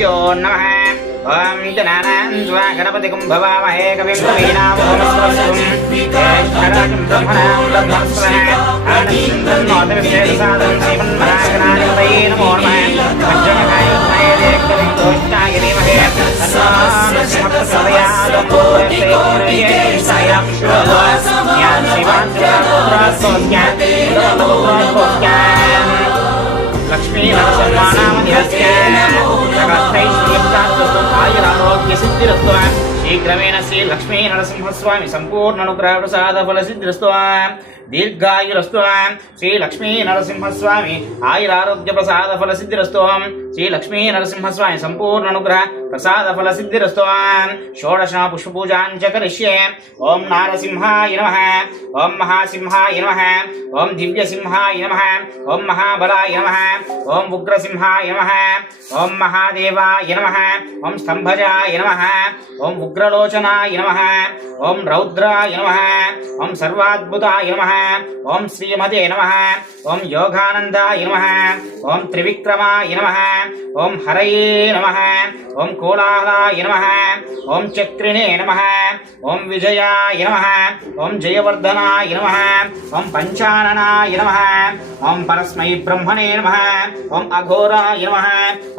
गुरुभ्यो नमः। ओम जनानां त्वा गणपतिं भवामहे कविं कवीनामुपमस्रवस्तुं ज्येष्ठराजं ब्रह्मणां ब्रह्मस्वः आनन्दं श्रीमन्महागणाधिपतये नमो नमः। पंचमहाय कविं दोष्टाय धीमहि तन्नो लक्ष्मी आयुरारोग्य सिद्धिरस्तु शीघ्रमेण श्री लक्ष्मी नरसिंहस्वामी संपूर्ण अनुग्रह प्रसाद फल सिद्धिरस्तु दीर्घायुरस्तु श्री लक्ष्मी नरसिंहस्वामी आयुरारोग्य प्रसाद फल सिद्धिरस्तु श्री लक्ष्मी नरसिंहस्वामी संपूर्ण अनुग्रह प्रसाद फल सिद्धिरस्तु षोडश पुष्पपूजां च करिष्ये। ओम नारसिंहाय नमः, ओम महासिंहाय नमः, ओम दिव्यसिंहाय नमः, ओम महाबलाय नमः, ओम उग्रसिंहाय नमः, ओम महादेवाय नमः, ओम स्तंभजाय नमः, ओम उग्रलोचनाय नमः, ओम रौद्राय नमः, ओम सर्वाद्भुताय नमः, ओम श्रीमते नमः, ओम योगानंदाय नमः, ओम त्रिविक्रमाय नमः, ओम हरये नमः, ओम कोलाहलाय नमः, ओम चक्रिणे नमः, ओम विजयाय नमः, ओम जयवर्धनाय नमः, ओम पंचाननाय नमः, ओम परस्मै ब्रह्मणे नमः, ओम अघोराय नमः,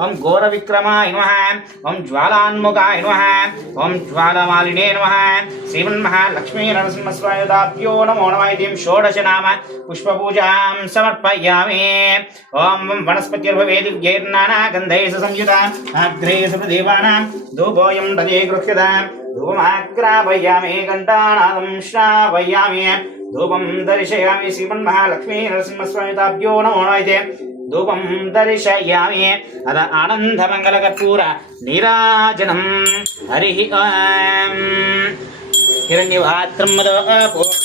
ओम घोरविक्रमाय नमः, ओम ज्वालान्मुखाय नमः, ओम ज्वालमालिने नमः। श्रीमन्महालक्ष्मी नरसिंहस्वामिदाभ्यो नमो नमः। इति षोडश नाम पुष्पपूजां समर्पयामि। ओम वनस्पतिर्भवे दिव्यैर्नानागन्धैः संयुता अग्रे सुप्रदेवानां धूपोऽयं तदे गृह्यता धूपमाग्रापयामि घण्टानादं श्रावयामि धूपं दर्शयामि। श्रीमन्महालक्ष्मी नरसिंहस्वामिदाभ्यो नमो नमः। इति धूपं दर्शयामि। अद आनन्दमङ्गलकर्पूर नीराजनं हरिः ओम्। हिरण्यवात्रं मद पूर्णं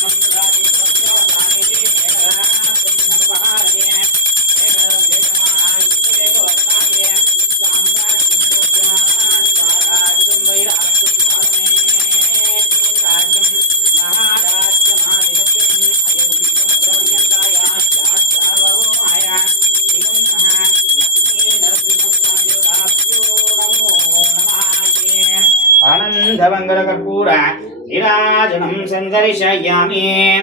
आनन्दमङ्गलकर्पूर नीराजनं सन्दर्शयामि।